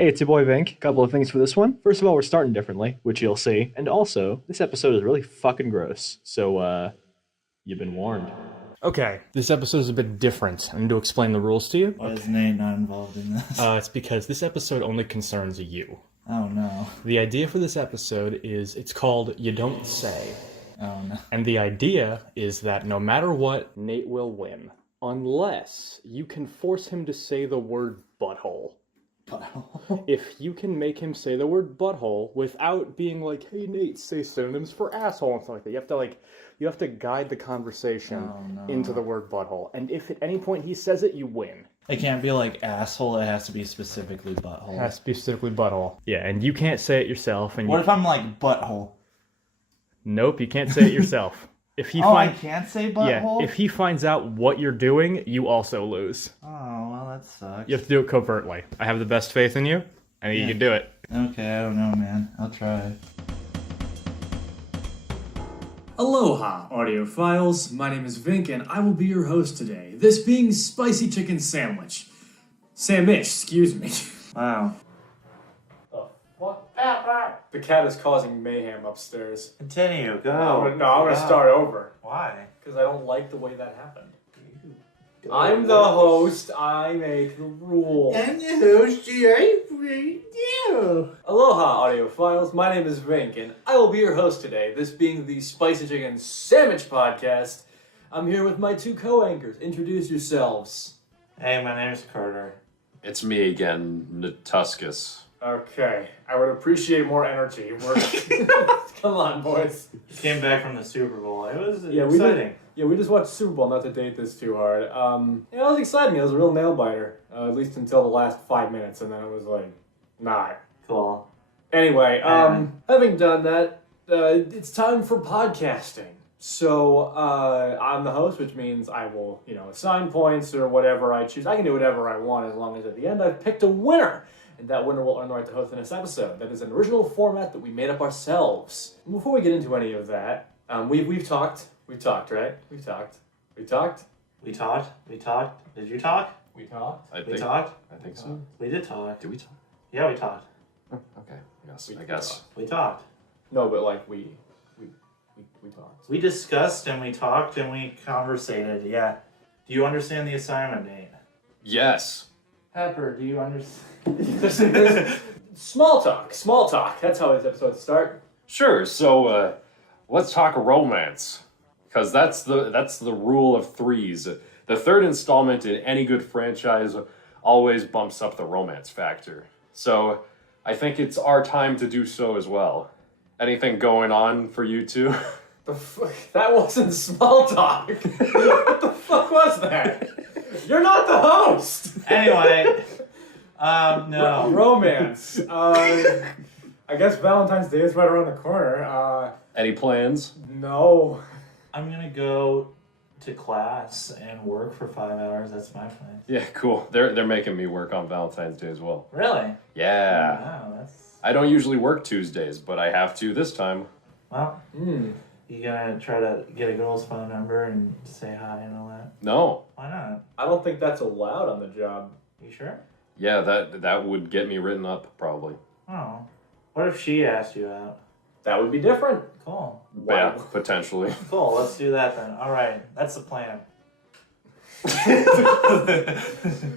Hey, it's your boy Vinc. Couple of things for this one. First of all, we're starting differently, which you'll see. And also, this episode is really fucking gross. So, you've been warned. Okay, this episode is a bit different. I need to explain the rules to you. Why is Nate not involved in this? It's because this episode only concerns you. Oh no. The idea for this episode is, it's called You Don't Say. Oh no. And the idea is that no matter what, Nate will win. Unless you can force him to say the word butthole. Butthole? If you can make him say the word butthole without being like, hey Nate, say synonyms for asshole and stuff like that. You have to guide the conversation into the word butthole. And if at any point he says it, you win. It can't be like asshole, it has to be specifically butthole. It has to be specifically butthole. Yeah, and you can't say it yourself. And what if I'm like butthole? Nope, you can't say it yourself. If he I can't say butthole? Yeah, if he finds out what you're doing, you also lose. Oh, well, that sucks. You have to do it covertly. I have the best faith in you. I think you can do it. Okay, I don't know, man. I'll try. Aloha Audiophiles, my name is Vinc and I will be your host today. This being Spicy Chicken Sandwich. Sammich, excuse me. Wow. The cat is causing mayhem upstairs. Continue, go. I'm gonna start over. Why? Because I don't like the way that happened. I'm the host, I make the rules. I'm the host, I freak you. Aloha Audiophiles, my name is Vinc and I will be your host today. This being the Spicy Chicken Sandwich podcast. I'm here with my two co-anchors. Introduce yourselves. Hey, my name's Carter. It's me again, Natuscus. Okay, I would appreciate more energy. Come on, boys. Came back from the Super Bowl. It was exciting. We just watched Super Bowl, not to date this too hard. It was exciting. It was a real nail-biter, at least until the last 5 minutes, and then it was like, not. Cool. Anyway, having done that, it's time for podcasting. So, I'm the host, which means I will, assign points or whatever I choose. I can do whatever I want as long as at the end I've picked a winner. And that winner will earn the right to host in this episode. That is an original format that we made up ourselves. And before we get into any of that, we've talked. We've talked, right? We've talked. We talked. We talked. We talked. Did you talk? We talked. We talked. I think so. We did talk. Did we talk? Yeah, we talked. Okay. I guess. We talked. No, but like we talked. We discussed and we talked and we conversated. Yeah. Do you understand the assignment, Nate? Yes. Pepper, do you understand? Small talk. That's how these episodes start. Sure. So, let's talk romance, because that's the rule of threes. The third installment in any good franchise always bumps up the romance factor. So, I think it's our time to do so as well. Anything going on for you two? That wasn't small talk. What the fuck was that? You're not the host. Anyway, no. Romance. I guess Valentine's Day is right around the corner. Any plans? No. I'm gonna go to class and work for 5 hours. That's my plan. Yeah, cool. They're making me work on Valentine's Day as well. Really? Yeah. Wow, that's... I don't usually work Tuesdays, but I have to this time. Well, you gonna try to get a girl's phone number and say hi and all that? No. Why not? I don't think that's allowed on the job. You sure? Yeah, that would get me written up, probably. Oh. What if she asked you out? That would be different. Cool. Yeah, potentially. Cool, let's do that then. Alright, that's the plan. I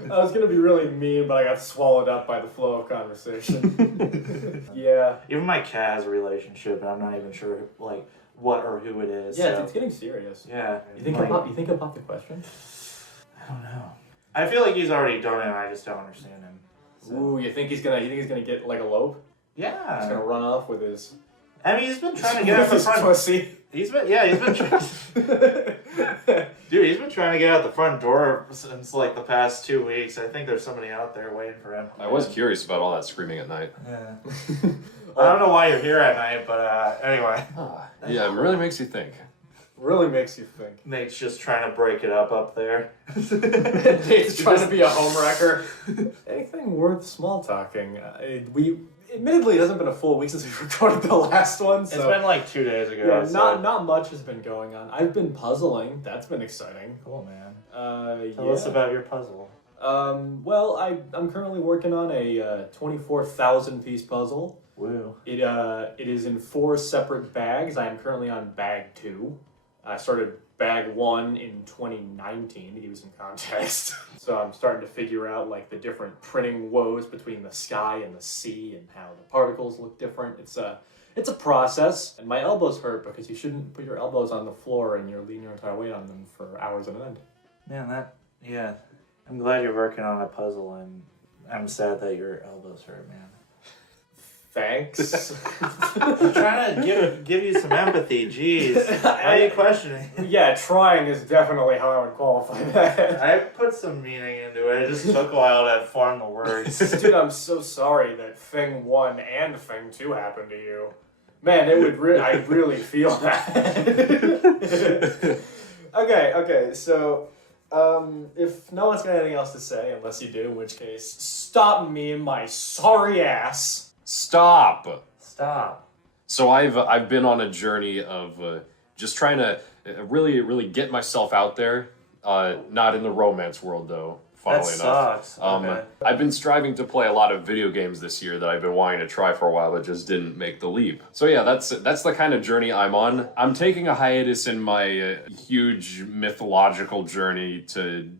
was gonna be really mean, but I got swallowed up by the flow of conversation. Yeah. Even my Kaz relationship, and I'm not even sure like what or who it is. Yeah, so. it's getting serious. Yeah. You think about the question? I don't know. I feel like he's already done it and I just don't understand him. So. Ooh, you think he's gonna get like elope? Yeah. He's gonna run off with his... I mean, he's been trying to get out the front... pussy. He's been trying... Dude, he's been trying to get out the front door since like the past 2 weeks. I think there's somebody out there waiting for him. I was curious about all that screaming at night. Yeah. I don't know why you're here at night, but anyway. Yeah, it really makes you think. Really makes you think. Nate's just trying to break it up there. Nate's trying to be a homewrecker. Anything worth small talking? Admittedly, it hasn't been a full week since we recorded the last one. So. It's been like 2 days ago. Yeah, so. not much has been going on. I've been puzzling. That's been exciting. Cool, man. Tell us about your puzzle. Well, I'm currently working on a 24,000 piece puzzle. Woo. It is in 4 separate bags. I am currently on bag 2. I started bag 1 in 2019 to give you some context. So I'm starting to figure out like the different printing woes between the sky and the sea and how the particles look different. It's a process, and my elbows hurt because you shouldn't put your elbows on the floor and you're leaning your entire weight on them for hours on end. Man, yeah. I'm glad you're working on a puzzle, and I'm sad that your elbows hurt, man. Thanks. I'm trying to give you some empathy. Jeez, why are you questioning? Yeah, trying is definitely how I would qualify that. I put some meaning into it. It just took a while to form the words. Dude, I'm so sorry that thing 1 and thing 2 happened to you. Man, it would I really feel that. Okay, so if no one's got anything else to say, unless you do, in which case, stop me in my sorry ass. Stop. So I've been on a journey of just trying to really get myself out there. Not in the romance world though. Funnily enough, sucks. Okay. I've been striving to play a lot of video games this year that I've been wanting to try for a while, but just didn't make the leap. So yeah, that's the kind of journey I'm on. I'm taking a hiatus in my huge mythological journey to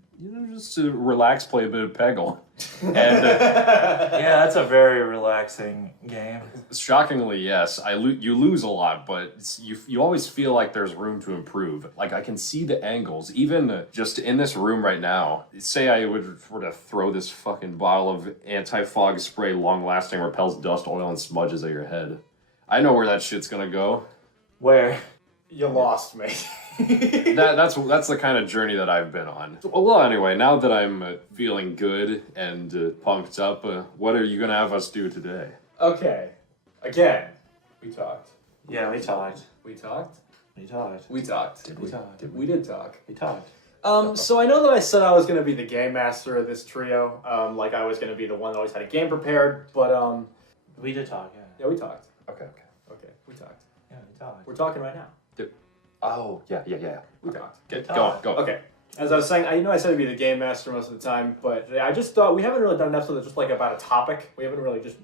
just to relax, play a bit of Peggle. And Yeah, that's a very relaxing game. shockingly, yes, you lose a lot, but you always feel like there's room to improve. Like I can see the angles, even just in this room right now. Say I were to throw this fucking bottle of anti-fog spray, long-lasting, repels dust, oil, and smudges at your head. I know where that shit's gonna go. Where? You lost me. That's the kind of journey that I've been on. Well, anyway, now that I'm feeling good and pumped up, what are you gonna have us do today? Okay. Again, we talked. Yeah, we talked. We talked? We talked. We talked. We talked. We did talk. We talked. So I know that I said I was going to be the game master of this trio. Like I was going to be the one that always had a game prepared, but We did talk, yeah. yeah, we talked. Okay. Okay, we talked. Yeah, we talked. We're talking right now. Oh, yeah. We talked. Okay, talk. go. Okay. As I was saying, I said I'd be the game master most of the time, but I just thought we haven't really done an episode that's just like about a topic. We haven't really just,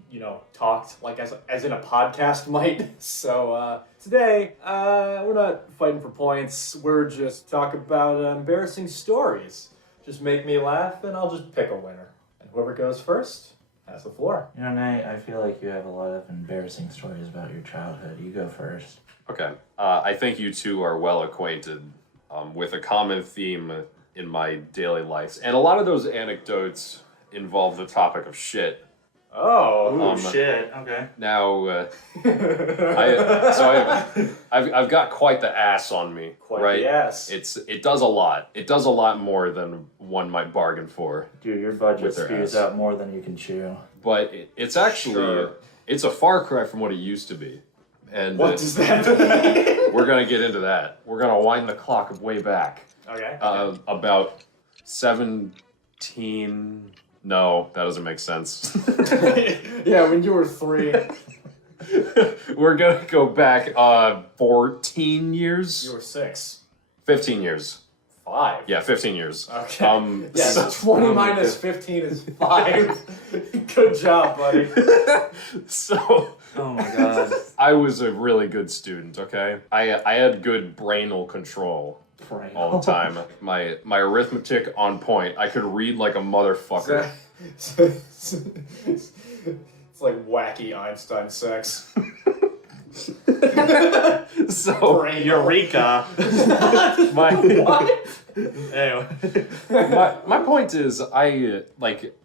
talked like as in a podcast might. So today, we're not fighting for points. We're just talk about embarrassing stories. Just make me laugh, and I'll just pick a winner. And whoever goes first has the floor. You know, Nate, I feel like you have a lot of embarrassing stories about your childhood. You go first. Okay. I think you two are well acquainted with a common theme in my daily life. And a lot of those anecdotes involve the topic of shit. Oh, Shit. Okay. Now, I've got quite the ass on me, quite right? yes. It does a lot. It does a lot more than one might bargain for. Dude, your budget With their spews ass. out more than you can chew. But it's actually Sure. it's a far cry from what it used to be. And What does that mean? we're gonna get into that. We're gonna wind the clock way back. Okay. About 17. No, that doesn't make sense. Yeah, when you were 3, We're gonna go back 14 years. you were 6. 15 years. 5. Yeah, 15 years. Okay. Yeah, so 20 minus 15 is 5. Good job, buddy. so Oh my god. I was a really good student, okay? I had good brainal control Brain. all the time. My arithmetic on point. I could read like a motherfucker. It's like wacky Einstein sex. So Brain. Eureka. my Anyway. my point is I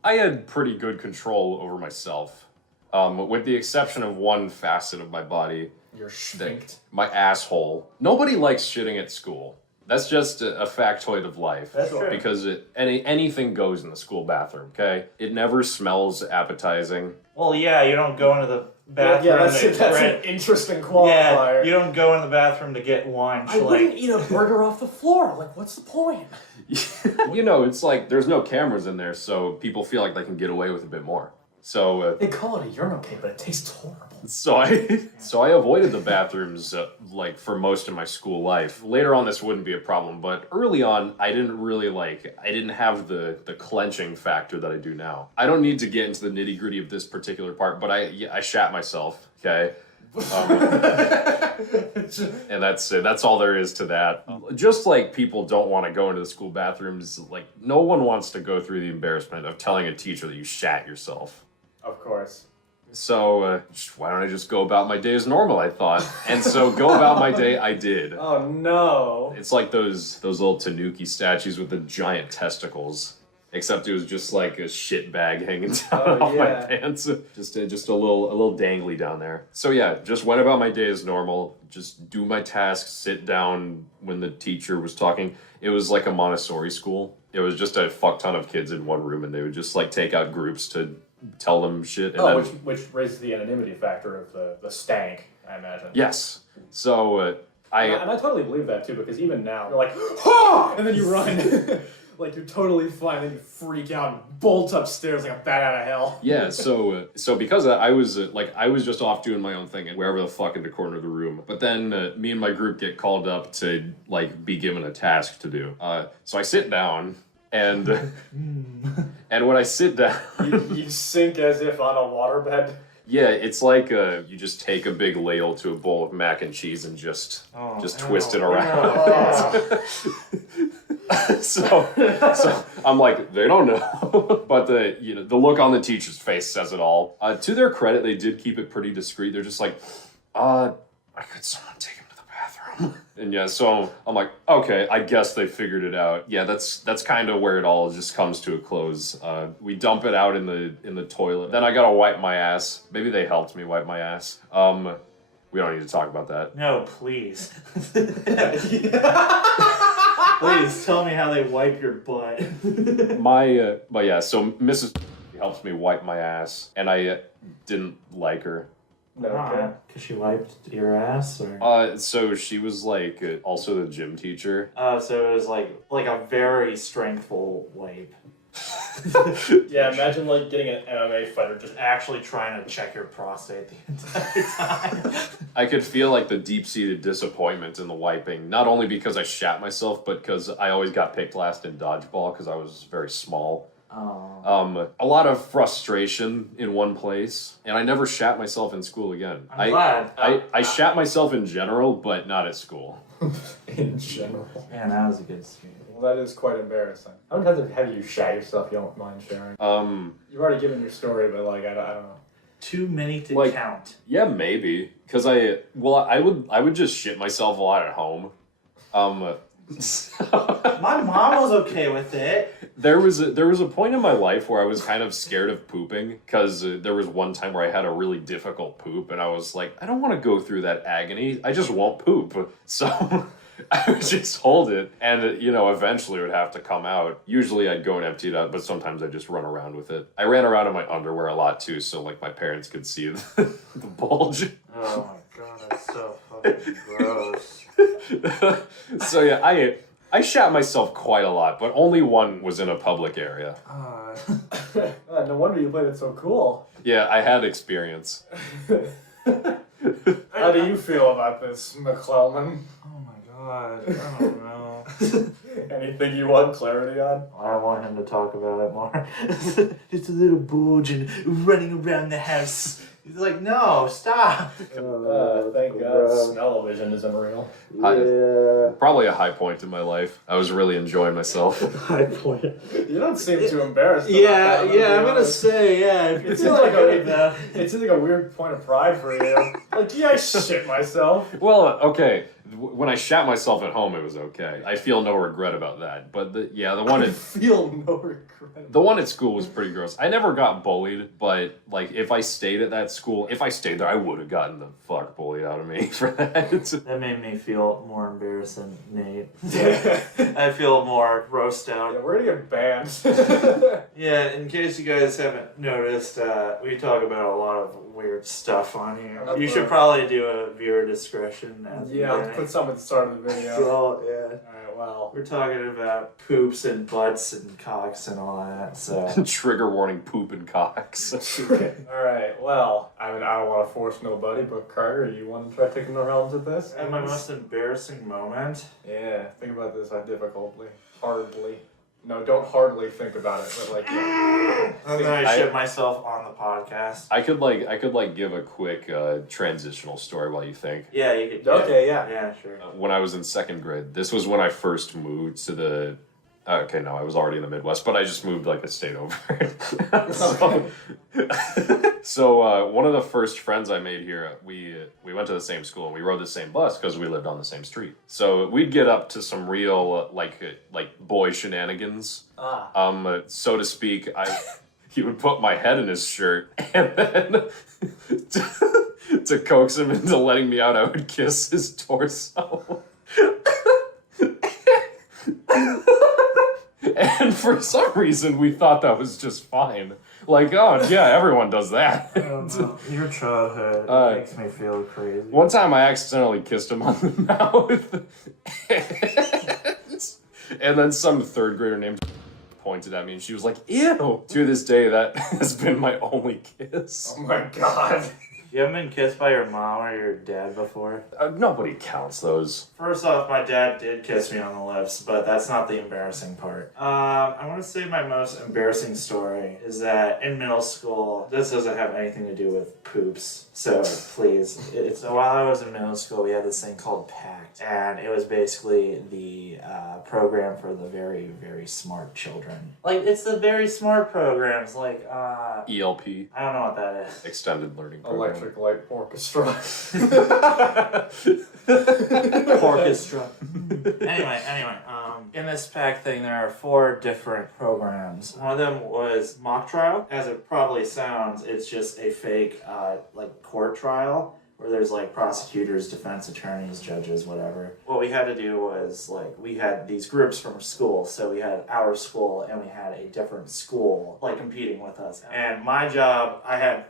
had pretty good control over myself. With the exception of one facet of my body, You're schwinked. my asshole. Nobody likes shitting at school. That's just a factoid of life. That's true. Because anything goes in the school bathroom, okay? It never smells appetizing. Well, yeah, you don't go into the bathroom. Yeah, that's to an interesting qualifier. Yeah, you don't go in the bathroom to get lunch. I wouldn't eat a burger off the floor. Like, what's the point? It's like there's no cameras in there, so people feel like they can get away with a bit more. So They call it a urinal cake, but it tastes horrible. So I avoided the bathrooms like for most of my school life. Later on, this wouldn't be a problem, but early on, I didn't have the clenching factor that I do now. I don't need to get into the nitty gritty of this particular part, but I shat myself. Okay. And that's all there is to that. Just like people don't want to go into the school bathrooms, like no one wants to go through the embarrassment of telling a teacher that you shat yourself. Of course. So, why don't I just go about my day as normal, I thought. And so, go about my day, I did. Oh, no. It's like those little Tanuki statues with the giant testicles. Except it was just like a shit bag hanging down off my pants. Just a little dangly down there. So yeah, just went about my day as normal. Just do my tasks, sit down when the teacher was talking. It was like a Montessori school. It was just a fuck ton of kids in one room, and they would just like take out groups to tell them shit. And then, which raises the anonymity factor of the stank, I imagine. Yes. So I totally believe that too, because even now you're like, oh! And then you run. Like you're totally fine, and then you freak out and bolt upstairs like a bat out of hell. Yeah, so because of that, I was just off doing my own thing and wherever the fuck in the corner of the room. But then me and my group get called up to like be given a task to do. So I sit down and and when I sit down, you sink as if on a waterbed. Yeah, it's like you just take a big ladle to a bowl of mac and cheese and just twist it around. So I'm like, they don't know. But the look on the teacher's face says it all. To their credit, they did keep it pretty discreet. They're just like, could someone take him to the bathroom? And yeah, so I'm like, okay, I guess they figured it out. Yeah, that's kind of where it all just comes to a close. We dump it out in the toilet. Then I gotta wipe my ass. Maybe they helped me wipe my ass. We don't need to talk about that. No, please. Please tell me how they wipe your butt. But yeah, so Mrs. helps me wipe my ass, and I didn't like her. No, because she wiped your ass, or? So she was like also the gym teacher. So it was like a very strengthful wipe. Yeah, imagine like getting an MMA fighter just Actually trying to check your prostate the entire time. I could feel like the deep-seated disappointment in the wiping, not only because I shat myself, but because I always got picked last in dodgeball because I was very small. Oh. A lot of frustration in one place, and I never shat myself in school again. I'm glad. I shat myself in general, but not at school. in general. Man, that was a good stream. Well, that is quite embarrassing. How many times have you shat yourself? You don't mind sharing? You've already given your story, but like I don't know. Too many to count. Yeah, maybe. Because I would just shit myself a lot at home. My mom was okay with it. There was a point in my life where I was kind of scared of pooping because there was one time where I had a really difficult poop and I was like, I don't want to go through that agony. I just won't poop. So I would just hold it and eventually it would have to come out. Usually I'd go and empty it out, but sometimes I'd just run around with it. I ran around in my underwear a lot too, so like my parents could see the bulge. Oh my god, that's so fucking gross. So yeah, I shat myself quite a lot, but only one was in a public area. No wonder you played it so cool. Yeah, I had experience. How do you feel about this, McClellan? Oh my god, I don't know. Anything you want clarity on? I want him to talk about it more. Just a little bulge and running around the house. He's like, no, stop. Thank God smell-o-vision isn't real. Probably a high point in my life. I was really enjoying myself. High point. You don't seem too embarrassed. Yeah, about that, I'm gonna say, yeah. It seems like a weird point of pride for you. Like, yeah, I shit myself. Well, okay. When I shat myself at home, it was okay. I feel no regret about that. But the one the one at school was pretty gross. I never got bullied, but like if I stayed at that school, if I stayed there, I would have gotten the fuck bullied out of me for that. That made me feel more embarrassed than Nate. I feel more grossed out. Yeah, we're gonna get banned. Yeah, in case you guys haven't noticed, we talk about a lot of weird stuff on here. You should probably do a viewer discretion. Yeah, I'll put some at the start of the video. Oh, yeah. Alright, well. We're talking about poops and butts and cocks and all that, so. Trigger warning: poop and cocks. Alright, well, I mean, I don't want to force nobody, but Carter, you want to try taking the realms of this? And my most embarrassing moment? Yeah, think about this difficultly. Hardly. No, don't hardly think about it, but like, yeah. And then I shit myself on the podcast. I could give a quick transitional story while you think. Yeah, you could. Okay, yeah. Yeah, sure. When I was in second grade, this was when I first moved to the. Okay, no, I was already in the Midwest, but I just moved like a state over. So one of the first friends I made here, we went to the same school and we rode the same bus because we lived on the same street. So we'd get up to some real like boy shenanigans, so to speak. He would put my head in his shirt and then to coax him into letting me out, I would kiss his torso. And for some reason, we thought that was just fine. Like, oh, yeah, everyone does that. I don't know. Your childhood makes me feel crazy. One time I accidentally kissed him on the mouth. And then some third grader named pointed at me and she was like, ew. To this day, that has been my only kiss. Oh my god. You haven't been kissed by your mom or your dad before? Nobody counts those. First off, my dad did kiss me on the lips, but that's not the embarrassing part. I want to say my most embarrassing story is that in middle school, this doesn't have anything to do with poops, so please. So while I was in middle school, we had this thing called PACT, and it was basically the program for the very, very smart children. Like, it's the very smart programs, like, ELP. I don't know what that is. Extended Learning Program. Electric Light Orchestra. Orchestra. Anyway, in this PAC thing, there are 4 different programs. One of them was mock trial. As it probably sounds, it's just a fake, court trial where there's prosecutors, defense attorneys, judges, whatever. What we had to do was we had these groups from school. So we had our school and we had a different school competing with us. And my job, I had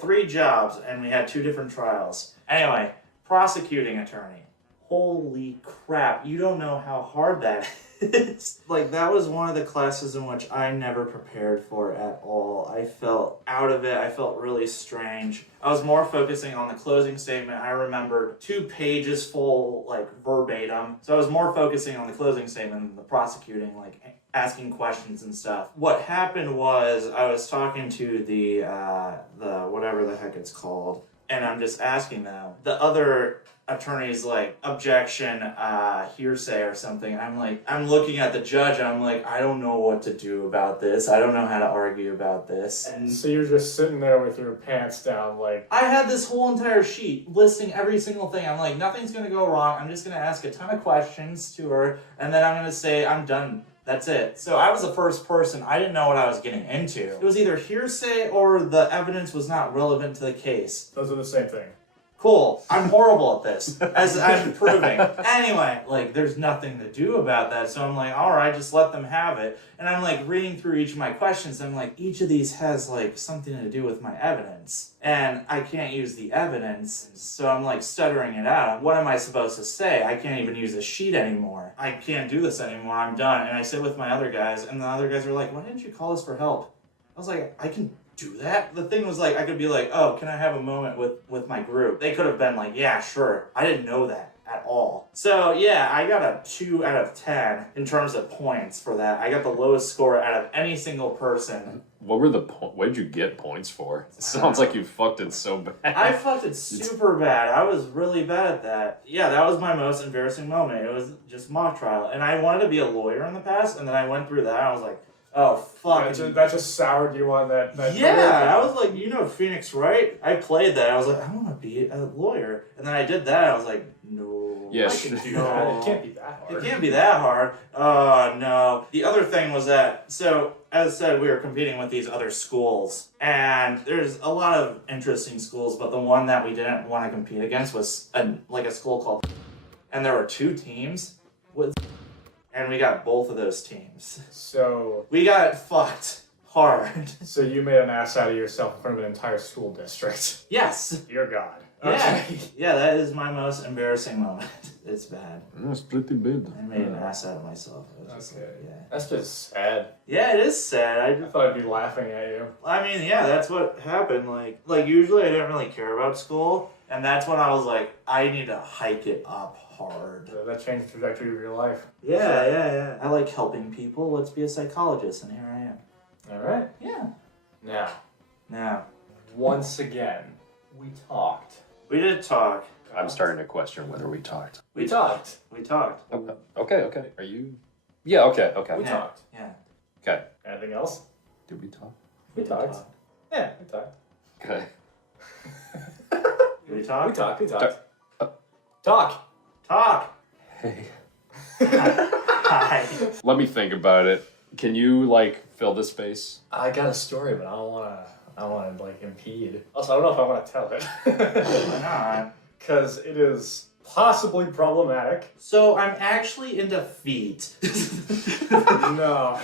3 jobs and we had 2 different trials. Anyway, prosecuting attorney. Holy crap, you don't know how hard that is. That was one of the classes in which I never prepared for at all. I felt out of it. I felt really strange. I was more focusing on the closing statement. I remembered 2 pages full, verbatim. So I was more focusing on the closing statement than the prosecuting, asking questions and stuff. What happened was I was talking to the whatever the heck it's called, and I'm just asking them. The other attorney's objection, hearsay or something. I'm looking at the judge. I'm I don't know what to do about this. I don't know how to argue about this. And So you're just sitting there with your pants down, I had this whole entire sheet listing every single thing. I'm nothing's gonna go wrong. I'm just gonna ask a ton of questions to her, and then I'm gonna say I'm done. That's it. So I was the first person. I didn't know what I was getting into. It was either hearsay or the evidence was not relevant to the case. those are the same thing. Cool. I'm horrible at this, as I'm proving. Anyway, there's nothing to do about that. So I'm all right, just let them have it. And I'm reading through each of my questions. I'm each of these has something to do with my evidence. And I can't use the evidence. So I'm stuttering it out. What am I supposed to say? I can't even use a sheet anymore. I can't do this anymore. I'm done. And I sit with my other guys, and the other guys are why didn't you call us for help? I was I can do that? The thing was I could be oh, can I have a moment with my group? They could have been yeah, sure. I didn't know that at all. So yeah, I got a 2 out of 10 in terms of points for that. I got the lowest score out of any single person. What were what did you get points for? It sounds like you fucked it so bad. I fucked it super bad. I was really bad at that. Yeah, that was my most embarrassing moment. It was just mock trial. And I wanted to be a lawyer in the past, and then I went through that, and I was oh, fuck. That just soured you on that yeah, I was Phoenix, right? I played that. I was I want to be a lawyer. And then I did that. I was no. Yeah, I can do that. It can't be that hard. It can't be that hard. Oh, no. The other thing was that, so, as I said, we were competing with these other schools. And there's a lot of interesting schools, but the one that we didn't want to compete against was a school called... And there were 2 teams with... And we got both of those teams. So... We got fucked hard. So you made an ass out of yourself in front of an entire school district. Yes. Dear God. Yeah. Okay. Yeah, that is my most embarrassing moment. It's bad. That's pretty big. I made an ass out of myself. It was just Okay. like, yeah. That's just sad. Yeah, it is sad. I thought I'd be laughing at you. I mean, yeah, that's what happened. Like usually I didn't really care about school, and that's when I was like, I need to hike it up hard. That changed the trajectory of your life. Yeah. I like helping people. Let's be a psychologist, and here I am. All right. Yeah. Now, once again, we talked. We did talk. I'm starting to question whether we talked. We talked. Okay. Are you? Yeah. Okay. We talked. Yeah. Okay. Anything else? Did we talk? We talked. Yeah, we talked. Okay. Did we talk? We talked. Talk. Talk. Hey. Hi. Let me think about it. Can you fill the space? I got a story, but I don't want to impede. Also, I don't know if I want to tell it. Why not? Because it is possibly problematic. So I'm actually into feet. No.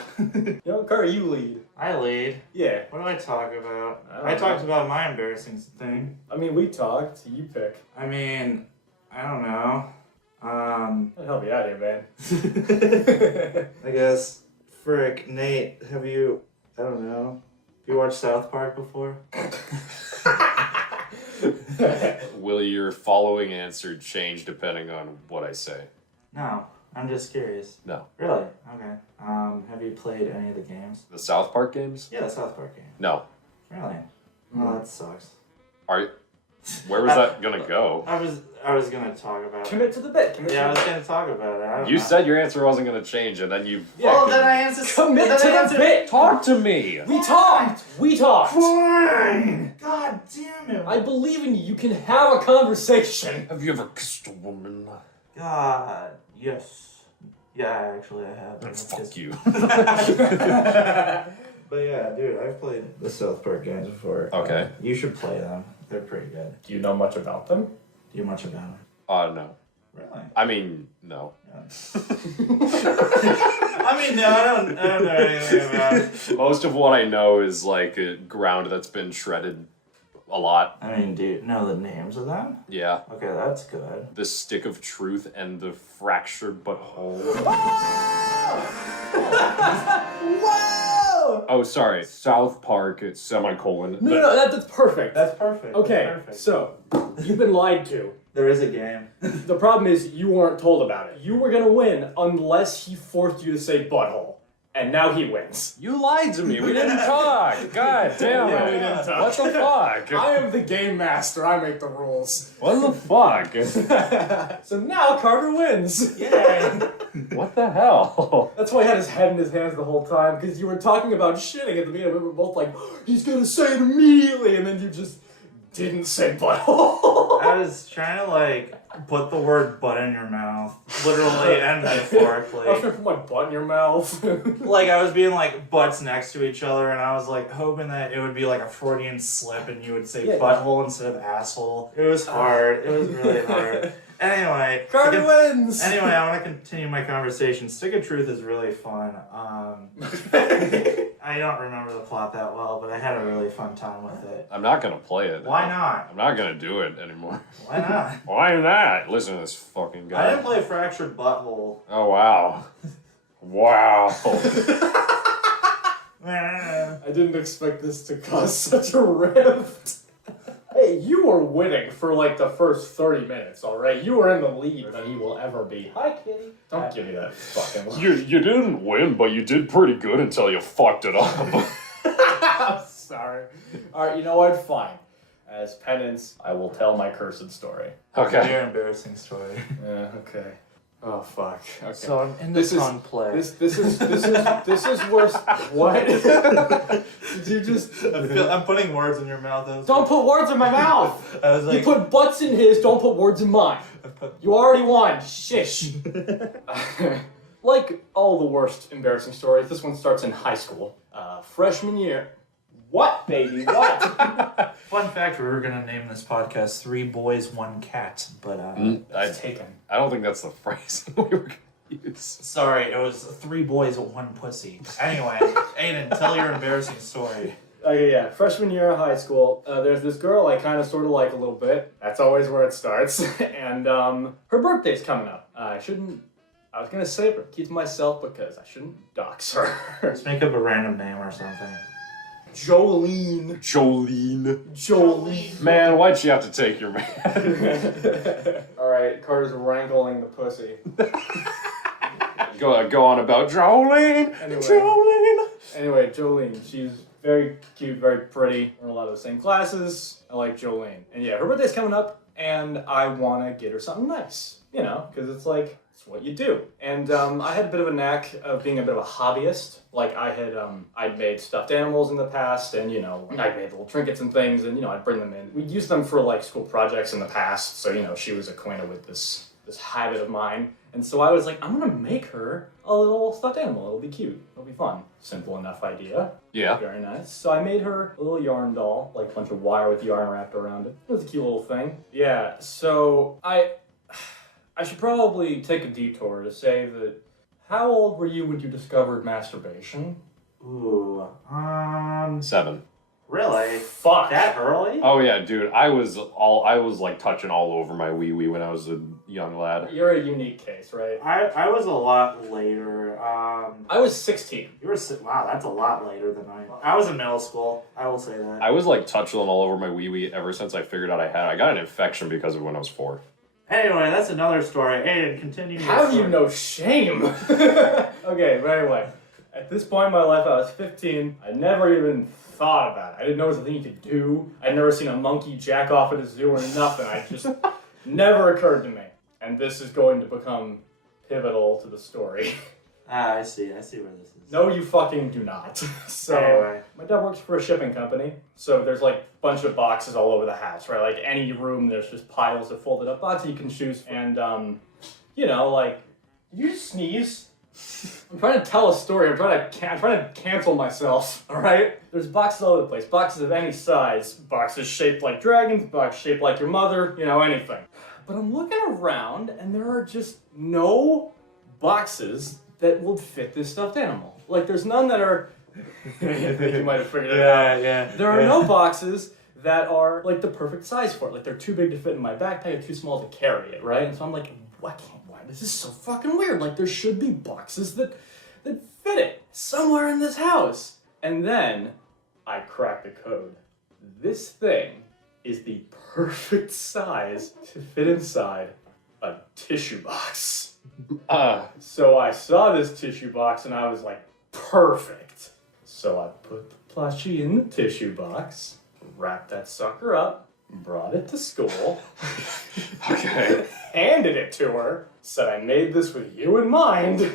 Carter, you lead. I lead. Yeah. What do I talk about? I I talked about my embarrassing thing. I mean, we talked. You pick. I mean, I don't know. I'll help you out here, man. I guess. Frick, Nate, have you watched South Park before? Will your following answer change depending on what I say? No, I'm just curious. No. Really? Okay. Have you played any of the games? The South Park games? Yeah, the South Park game. No. Really? Well, that sucks. Where was that gonna go? I was gonna talk about it. Commit to the bit. I was gonna talk about it. I don't You know. said your answer wasn't gonna change, and then you. Well, then I answered. Commit to the bit. Talk to me. We talked. Fine. God damn it. I believe in you. You can have a conversation. Have you ever kissed a woman? God. Yes. Yeah, actually, I have. Then fuck you. But yeah, dude, I've played the South Park games before. Okay. You should play them. They're pretty good. Do you know much about them? Do you much about them? No. Really? I mean, no. I mean, no, I don't know anything about it. Most of what I know is ground that's been shredded a lot. I mean, do you know the names of them? Yeah. Okay, that's good. The Stick of Truth and the Fractured Butthole. Whoa! Oh, sorry. South Park, it's semicolon. No, that's perfect. That's perfect. Okay, That's perfect. so you've been lied to. There is a game. The problem is you weren't told about it. You were gonna win unless he forced you to say butthole. And now he wins. You lied to me. We didn't talk. God damn it. Yeah, we didn't talk. What the fuck? I am the game master. I make the rules. What the fuck? So now Carter wins. Yay! What the hell? That's why he had his head in his hands the whole time, because you were talking about shitting at the beginning. We were both like, he's gonna say it immediately, and then you just didn't say butthole. I was trying to put the word butt in your mouth, literally and I was metaphorically. gonna put my butt in your mouth. I was being butts next to each other, and I was hoping that it would be a Freudian slip, and you would say butthole instead of asshole. It was hard. It was really hard. Anyway, Carter wins. Anyway, I want to continue my conversation. Stick of Truth is really fun. I don't remember the plot that well, but I had a really fun time with it. I'm not gonna play it. Why not? I'm not gonna do it anymore. Why not? Why not? Listen to this fucking guy. I didn't play Fractured Butthole. Oh, wow. Wow. I didn't expect this to cause such a rift. Hey, you were winning for the first 30 minutes, alright? You were in the lead than he will ever be. Hi, kitty. Don't give me that fucking look. You didn't win, but you did pretty good until you fucked it up. I'm sorry. Alright, you know what? Fine. As penance, I will tell my cursed story. Okay. Your embarrassing story. Yeah, okay. Oh, fuck. Okay. So I'm in This this is- on play. This is worse. What? Did you just... I'm putting words in your mouth. Don't put words in my mouth! I was You put butts in his, don't put words in mine. You already won. Shish. Like all the worst embarrassing stories, this one starts in high school. Freshman year. What, baby? What? Fun fact: we were gonna name this podcast 3 Boys, 1 Cat, but It's taken. I don't think that's the phrase. Sorry, it was 3 boys and 1 pussy. Anyway, Aiden, tell your embarrassing story. Okay, yeah. Freshman year of high school, there's this girl I kind of sort of like a little bit. That's always where it starts. And her birthday's coming up. I was going to say it, but keep to myself because I shouldn't dox her. Let's make up a random name or something. Jolene. Man, why'd you have to take your man? Alright, Carter's wrangling the pussy. Go on about Jolene. Anyway, Jolene. She's very cute, very pretty. We're in a lot of the same classes. I like Jolene. And yeah, her birthday's coming up, and I want to get her something nice. You know, because it's like, it's what you do. And I had a bit of a knack of being a bit of a hobbyist. Like I'd made stuffed animals in the past, and you know, I'd made little trinkets and things, and you know, I'd bring them in. We'd use them for like school projects in the past, so you know, she was acquainted with this habit of mine. And so I was like, I'm gonna make her a little stuffed animal. It'll be cute. It'll be fun. Simple enough idea. Yeah. Very nice. So I made her a little yarn doll, like a bunch of wire with yarn wrapped around it. It was a cute little thing. Yeah, so I should probably take a detour to say that, how old were you when you discovered masturbation? Ooh, 7. really? Fuck. That early? Oh yeah, dude. I was like touching all over my wee when I was a young lad. You're a unique case, right? I was a lot later. I was 16. You were wow, that's a lot later than I was in middle school. I will say that. I was like touching them all over my wee ever since I figured out I got an infection because of when I was 4. Anyway, that's another story. Aiden, continue. How do you know shame? Okay, but anyway, at this point in my life, I was 15. I never even thought about it. I didn't know it was a thing you could do. I'd never seen a monkey jack off at a zoo or nothing. I just never occurred to me. And this is going to become pivotal to the story. I see where this is. No, you fucking do not. So, Anyway. my dad works for a shipping company, so there's like a bunch of boxes all over the house, right? Like any room, there's just piles of folded up boxes you can choose. And, you know, like, you sneeze. I'm trying to tell a story. I'm trying to cancel myself, all right? There's boxes all over the place. Boxes of any size. Boxes shaped like dragons, boxes shaped like your mother, you know, anything. But I'm looking around, and there are just no boxes that would fit this stuffed animal. Like, there's none that are... I think you might have figured it out. Yeah. There are no boxes that are, like, the perfect size for it. Like, they're too big to fit in my backpack or too small to carry it, right? And so I'm like, why? This is so fucking weird. Like, there should be boxes that fit it somewhere in this house. And then I cracked the code. This thing is the perfect size to fit inside a tissue box. So I saw this tissue box and I was like, perfect. So I put the plushie in the tissue box, wrapped that sucker up, brought it to school. Okay. Handed it to her, said I made this with you in mind.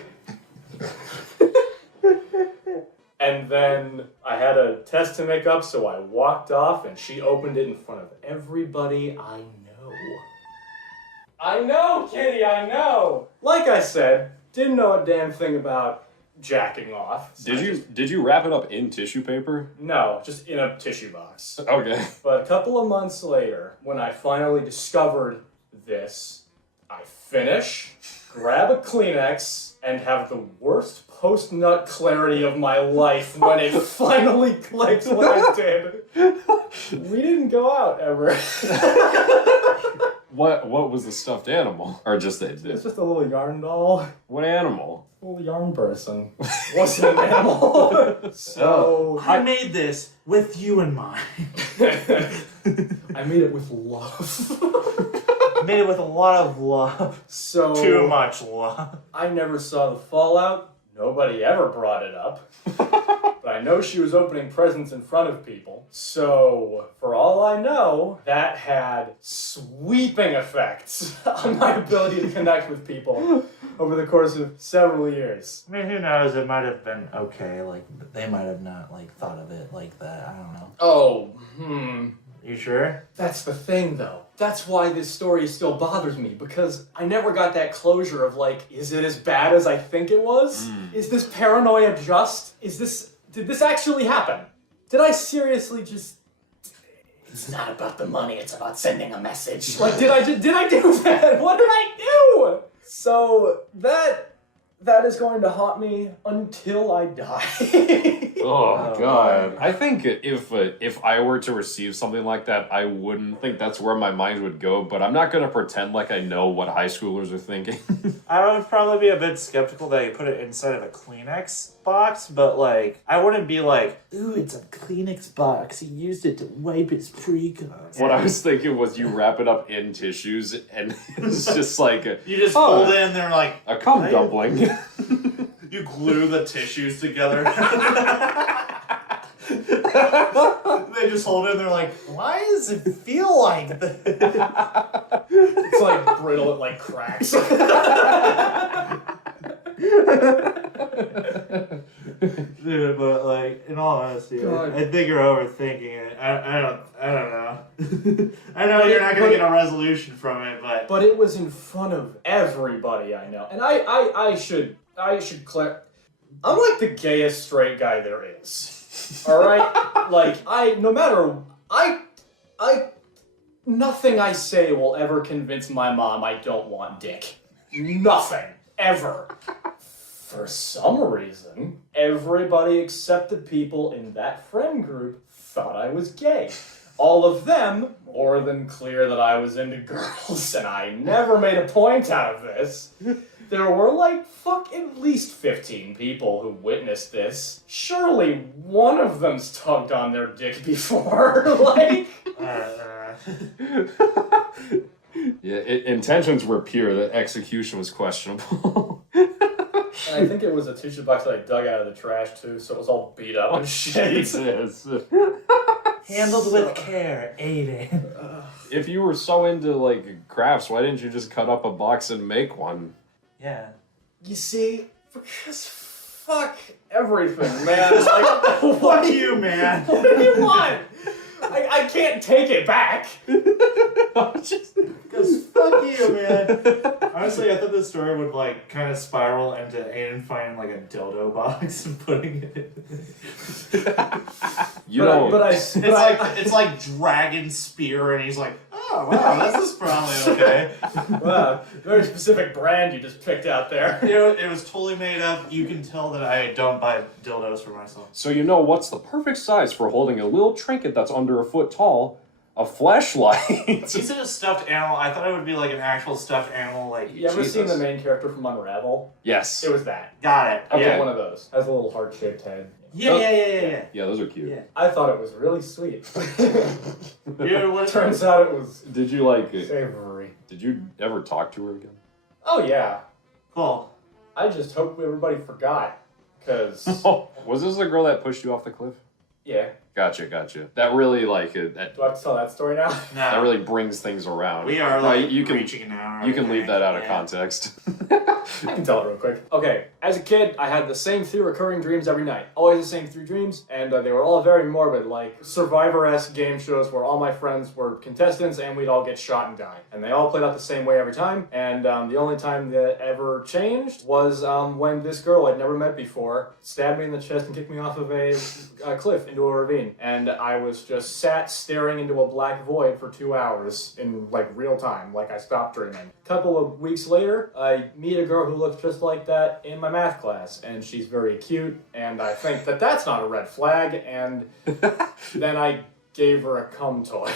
And then I had a test to make up, so I walked off and she opened it in front of everybody I know. I know, Kitty, I know! Like I said, didn't know a damn thing about jacking off. So Did you wrap it up in tissue paper? No, just in a tissue box. Okay. But a couple of months later, when I finally discovered this, I finish, grab a Kleenex, and have the worst post-nut clarity of my life when it finally clicks what I did. We didn't go out ever. What was the stuffed animal? Or just It's just a little yarn doll. what animal? A little yarn person. Wasn't an animal. So I made this with you in mind. I made it with love. Made it with a lot of love. So Too much love. I never saw the fallout. Nobody ever brought it up. But I know she was opening presents in front of people. So, for all I know, that had sweeping effects on my ability to connect with people over the course of several years. I mean, who knows? It might have been okay. Like, they might have not, like, thought of it like that. I don't know. Oh, You sure? That's the thing, though. That's why this story still bothers me, because I never got that closure of, like, is it as bad as I think it was? Is this paranoia just? Did this actually happen? Did I seriously just... It's not about the money, it's about sending a message. Like, did I do that? What did I do? So, that that is going to haunt me until I die. Oh God! I think if I were to receive something like that, I wouldn't think that's where my mind would go. But I'm not gonna pretend like I know what high schoolers are thinking. I would probably be a bit skeptical that you put it inside of a Kleenex box, but like, I wouldn't be like, ooh, it's a Kleenex box. He used it to wipe his pre-cum. What I was thinking was you wrap it up in tissues, and it's just like You just fold it in there like a cum dumpling. You glue the tissues together. They just hold it and they're like, why does it feel like this? It's like brittle, it like cracks. Dude, but like, in all honesty, I think you're overthinking it. I don't know. I know you're not gonna get a resolution from it, but... But it was in front of everybody I know. And I should clear... I'm like the gayest straight guy there is. Alright? Like, nothing I say will ever convince my mom I don't want dick. Nothing. Ever. For some reason, everybody except the people in that friend group thought I was gay. All of them, more than clear that I was into girls, and I never made a point out of this. There were like, at least 15 people who witnessed this. Surely one of them's tugged on their dick before, like... Yeah, intentions were pure. The execution was questionable. And I think it was a tissue box that I dug out of the trash too, so it was all beat up and shit. Jesus. Handled with care, Aiden. If you were so into like crafts, why didn't you just cut up a box and make one? Yeah. You see, because fuck everything, man. Like, Fuck you, man. What do you want? I can't take it back. Because fuck you, man. Honestly, I thought this story would like kind of spiral into Aiden finding like a dildo box and putting it in. It's like dragon spear, and he's like, oh wow, this is probably okay. Wow, very specific brand you just picked out there. You know, it was totally made up. You can tell that I don't buy dildos for myself. So you know what's the perfect size for holding a little trinket that's under a foot tall? A fleshlight. Is it a stuffed animal? I thought it would be like an actual stuffed animal. Like, you ever seen the main character from Unravel? Yes. It was that. Got it. Okay, Yeah. one of those. Has a little heart-shaped head. Yeah. Yeah, those are cute. Yeah. I thought it was really sweet. Yeah, what Turns out it was Did you like it? savory. Did you ever talk to her again? Oh yeah. Cool. I just hope everybody forgot, because Was this the girl that pushed you off the cliff? yeah. Gotcha. That really like Do I have to tell that story now? that really brings things around. We are Right, like you can reaching an hour. you can leave that out of Yeah. context. I can tell it real quick. Okay, as a kid, I had the same 3 recurring dreams every night. Always the same 3 dreams, and they were all very morbid, like Survivor-esque game shows where all my friends were contestants and we'd all get shot and die. And they all played out the same way every time, and the only time that ever changed was when this girl I'd never met before stabbed me in the chest and kicked me off of a cliff into a ravine. And I was just sat staring into a black void for 2 hours in like real time, like I stopped dreaming. A couple of weeks later, I meet a girl who looks just like that in my math class, and she's very cute, and I think that that's not a red flag, and then I gave her a cum toy.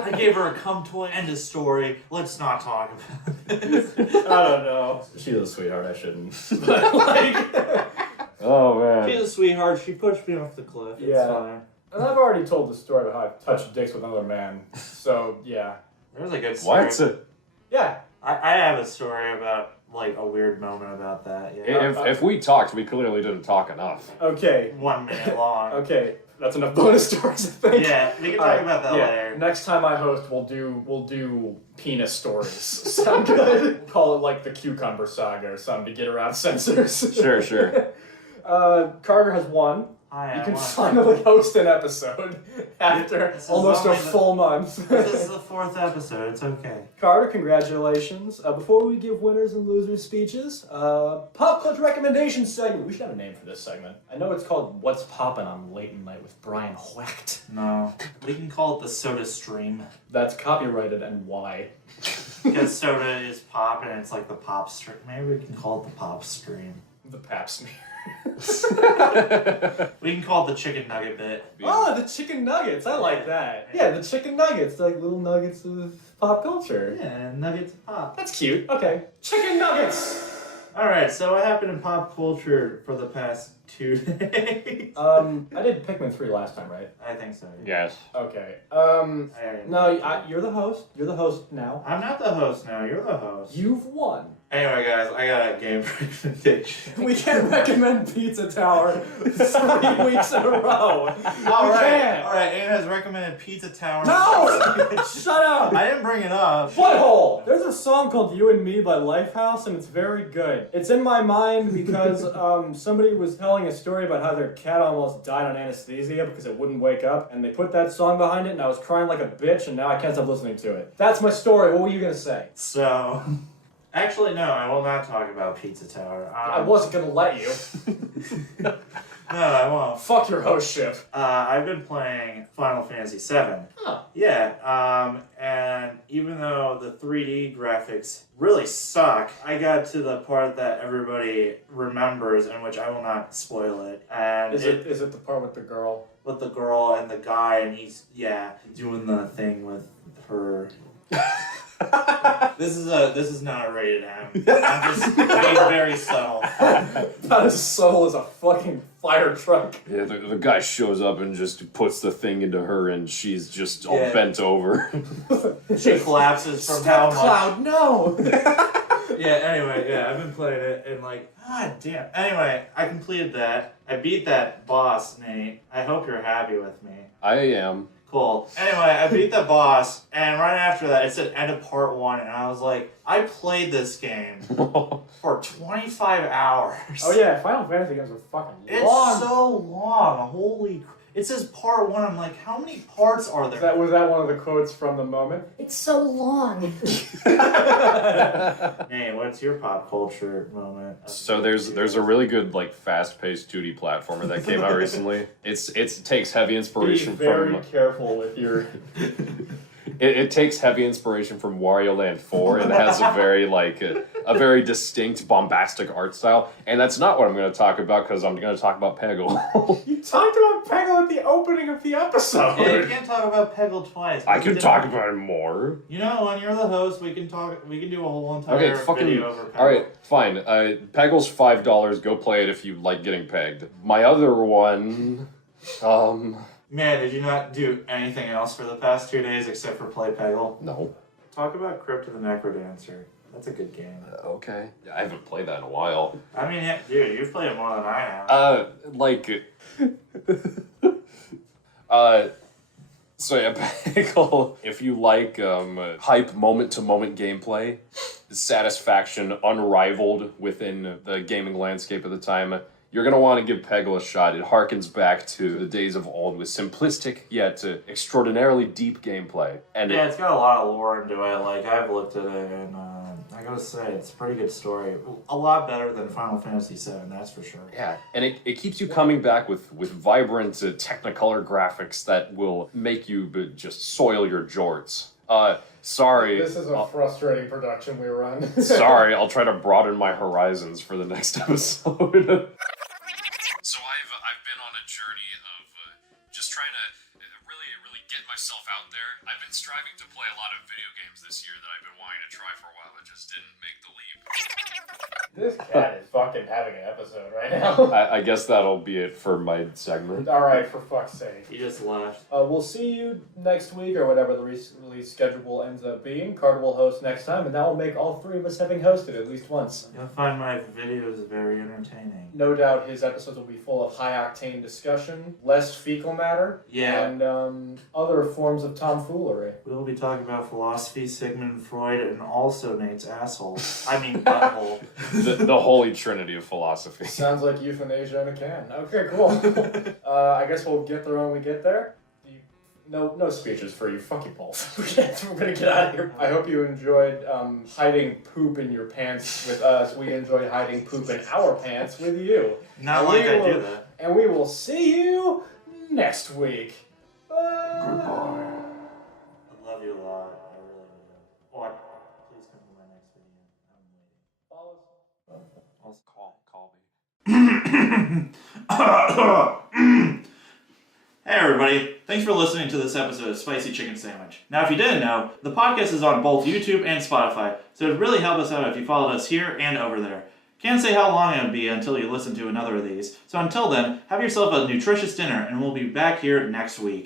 I gave her a cum toy. End of story. Let's not talk about this. I don't know. She's a sweetheart, I shouldn't. But like... Oh man. She's a sweetheart. She pushed me off the cliff. It's Yeah. fine. And I've already told the story about how I touched dicks with another man, so yeah. There's a good story. What? Yeah. I have a story about like a weird moment about that. Yeah. If we talked, we clearly didn't talk enough. Okay. 1 minute long. Okay. That's enough bonus stories, I think. Yeah, we can talk about that later. Next time I host, we'll do penis stories. Sound good? Call it like the Cucumber Saga or something to get around censors. Sure. Carter has won. You can finally host an episode after This is almost a only the- full month. This is the 4th episode. It's okay. Carter, congratulations. Before we give winners and losers speeches, pop culture recommendation segment. We should have a name for this segment. I know it's called What's Poppin' on Late and Night with Brian Hecht. No. We can call it the Soda Stream. That's copyrighted, and why? Because soda is pop and it's like the pop stream. Maybe we can call it the pop stream. The pap smear. We can call it the chicken nugget bit. Oh, the chicken nuggets. I like that. Yeah, the chicken nuggets. Like little nuggets of pop culture. Yeah, nuggets of pop. That's cute. Okay. Chicken nuggets! Alright, so what happened in pop culture for the past 2 days? I did Pikmin 3 last time, right? I think so. Yes. Okay. Alright. No, you're the host. You're the host now. I'm not the host now, you're the host. You've won. Anyway, guys, I got a game recommendation. We can't recommend Pizza Tower 3 weeks in a row. Alright, Anne has recommended Pizza Tower. No! Shut up! I didn't bring it up. Butthole! There's a song called You and Me by Lifehouse, and it's very good. It's in my mind because somebody was telling a story about how their cat almost died on anesthesia because it wouldn't wake up, and they put that song behind it, and I was crying like a bitch, and now I can't stop listening to it. That's my story. What were you gonna say? So, actually, no, I will not talk about Pizza Tower. I wasn't gonna let you. No, I won't. Fuck your hostship. I've been playing Final Fantasy VII. Huh. Yeah, and even though the 3D graphics really suck, I got to the part that everybody remembers, in which I will not spoil it. And Is it the part with the girl? with the girl and the guy, and he's doing the thing with her. This is not rated M. I'm just being very subtle. About as subtle as a fucking fire truck. Yeah, the guy shows up and just puts the thing into her, and she's just all Yeah. bent over. She collapses from Step how much. Cloud, no! Yeah, anyway, I've been playing it, and like, god damn. Anyway, I completed that. I beat that boss, Nate. I hope you're happy with me. I am. Cool. Anyway, I beat the boss, and right after that, it said end of part 1, and I was like, I played this game for 25 hours. Oh yeah, Final Fantasy games are fucking It's long. so long. Holy It says part 1. I'm like, how many parts are there? Was that one of the quotes from the moment? It's so long. Hey, what's your pop culture moment? So there's a really good like fast-paced 2D platformer that came out recently. It takes heavy inspiration Be very from careful with your. it takes heavy inspiration from Wario Land 4 and has a very a very distinct bombastic art style. And that's not what I'm going to talk about because I'm going to talk about Peggle. You talked about Peggle at the opening of the episode. Yeah, you can't talk about Peggle twice. I can talk about it more. You know, when you're the host, we can talk. We can do a whole entire video over Peggle. All right, fine. Peggle's $5. Go play it if you like getting pegged. My other one, Man, did you not do anything else for the past 2 days except for play Peggle? no. Talk about Crypt of the Necrodancer. That's a good game. Okay. I haven't played that in a while. I mean, yeah, dude, you've played it more than I have. So yeah, Peggle, if you like hype moment-to-moment gameplay, satisfaction unrivaled within the gaming landscape of the time, you're going to want to give Peggle a shot. It harkens back to the days of old with simplistic yet extraordinarily deep gameplay. And yeah, it's got a lot of lore into it. Like, I've looked at it, and I gotta say, it's a pretty good story. A lot better than Final Fantasy VII, that's for sure. yeah, and it keeps you coming back with vibrant Technicolor graphics that will make you just soil your jorts. Sorry. This is a frustrating production we run. Sorry, I'll try to broaden my horizons for the next episode. So I've been on a journey of just trying to really get myself out there. I've been striving to play a lot of video games this year that I've been wanting to try for a while, but just didn't make the leap. This cat is fucking having an episode right now. I guess that'll be it for my segment. Alright, for fuck's sake. He just left. We'll see you next week or whatever the release schedule ends up being. Carter will host next time, and that will make all three of us having hosted at least once. You'll find my videos very entertaining. No doubt his episodes will be full of high-octane discussion, less fecal matter, Yeah. and other forms of tomfoolery. We'll be talking about philosophy, Sigmund Freud, and also Nate's asshole. I mean, butthole. The holy trinity of philosophy. Sounds like euthanasia in a can. Okay, cool. I guess we'll get there when we get there. No speeches for you. Fuck you both. We're gonna get out of here. I hope you enjoyed hiding poop in your pants with us. We enjoyed hiding poop in our pants with you. Not And like we I will- do that. And we will see you next week. Bye. I love you a lot. I really do. What? Please. Hey everybody, thanks for listening to this episode of Spicy Chicken Sandwich. Now if you didn't know, the podcast is on both YouTube and Spotify, so it'd really help us out if you followed us here and over there. Can't say how long it would be until you listen to another of these, so until then, have yourself a nutritious dinner and we'll be back here next week.